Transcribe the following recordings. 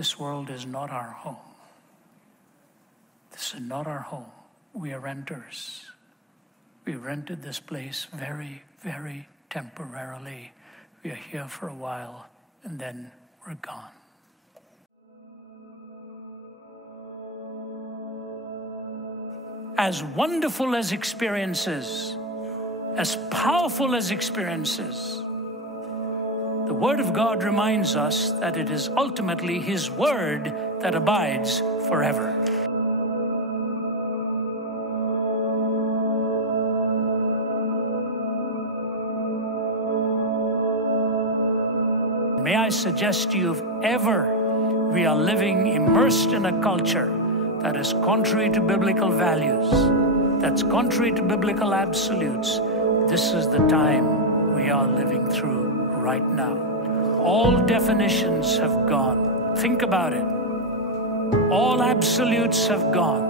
This world is not our home. This is not our home. We are renters. We rented this place very, very temporarily. We are here for a while, and then we're gone. As wonderful as experiences, as powerful as experiences, the Word of God reminds us that it is ultimately His Word that abides forever. May I suggest to you, if ever we are living immersed in a culture that is contrary to biblical values, that's contrary to biblical absolutes, this is the time we are living through right now. All definitions have gone. Think about it. All absolutes have gone.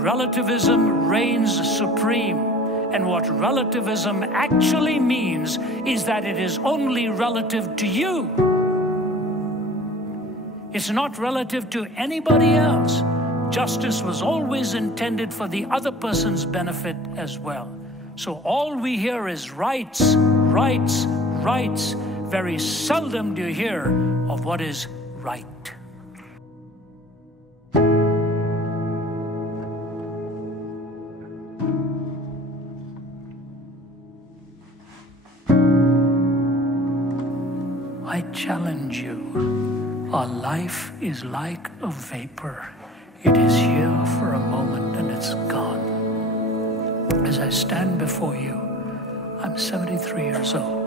Relativism reigns supreme. And what relativism actually means is that it is only relative to you. It's not relative to anybody else. Justice was always intended for the other person's benefit as well. So all we hear is rights, rights, rights. Very seldom do you hear of what is right. I challenge you. Our life is like a vapor. It is here for a moment and it's gone. As I stand before you, I'm 73 years old.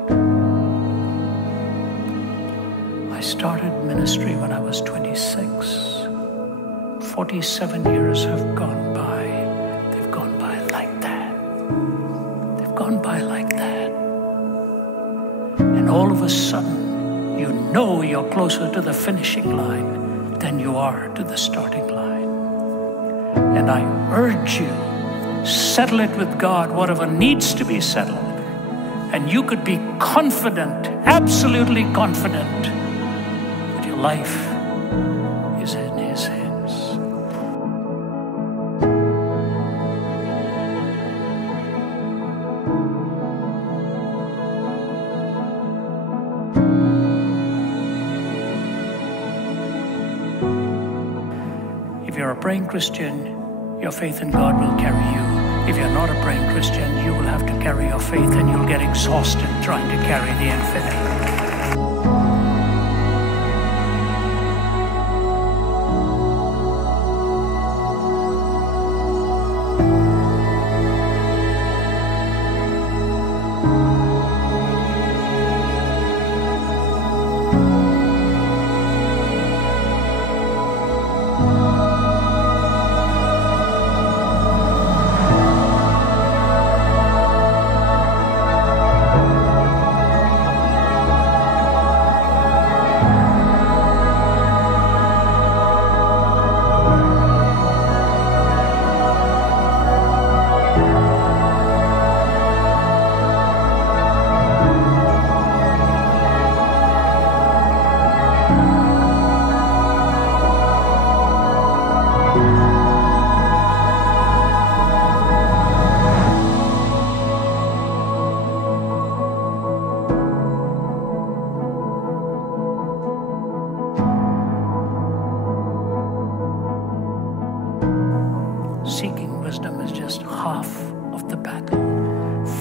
I started ministry when I was 26. 47 years have gone by. They've gone by like that. They've gone by like that. And all of a sudden, you know you're closer to the finishing line than you are to the starting line. And I urge you, settle it with God, whatever needs to be settled. And you could be confident, absolutely confident, that your life is in His hands. If you're a praying Christian, your faith in God will carry you. If you're not a praying Christian, you will have to carry your faith and you'll get exhausted trying to carry the infinite. Seeking wisdom is just half of the battle.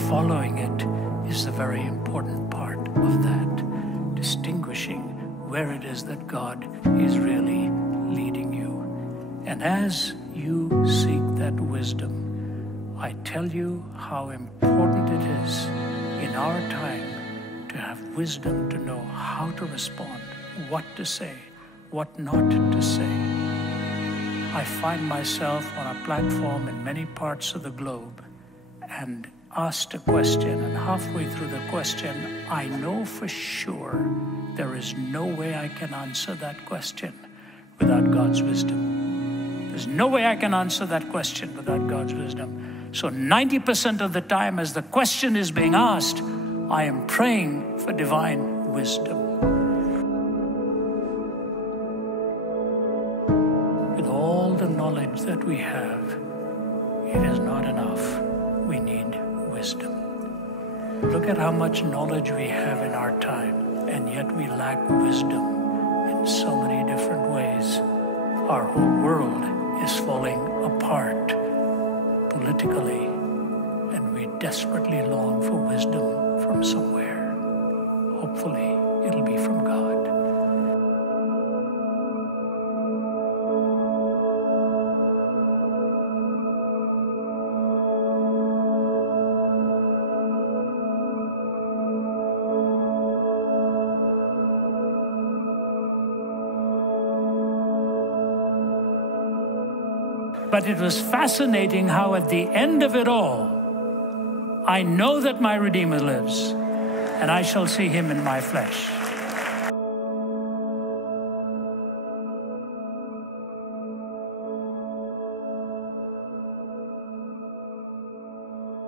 Following it is the very important part of that. Distinguishing where it is that God is really leading you. And as you seek that wisdom, I tell you how important it is in our time to have wisdom to know how to respond, what to say, what not to say. I find myself on a platform in many parts of the globe and asked a question, and halfway through the question, I know for sure there is no way I can answer that question without God's wisdom. There's no way I can answer that question without God's wisdom. So 90% of the time as the question is being asked, I am praying for divine wisdom. with all the knowledge that we have, it is not enough. We need wisdom. Look at how much knowledge we have in our time, and yet we lack wisdom in so many different ways. Our whole world is falling apart politically, and we desperately long for wisdom from somewhere. Hopefully, it'll be from God. But it was fascinating how at the end of it all, I know that my Redeemer lives, and I shall see him in my flesh.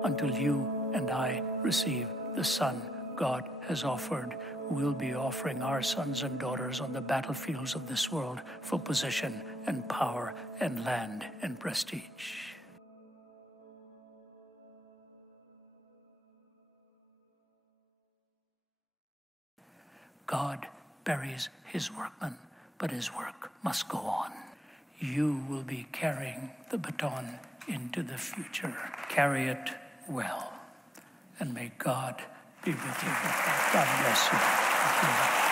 Until you and I receive the Son God has offered, we'll be offering our sons and daughters on the battlefields of this world for position and power and land and prestige. God buries his workmen, but his work must go on. You will be carrying the baton into the future. Carry it well, and may God be with you. God bless you. Thank you.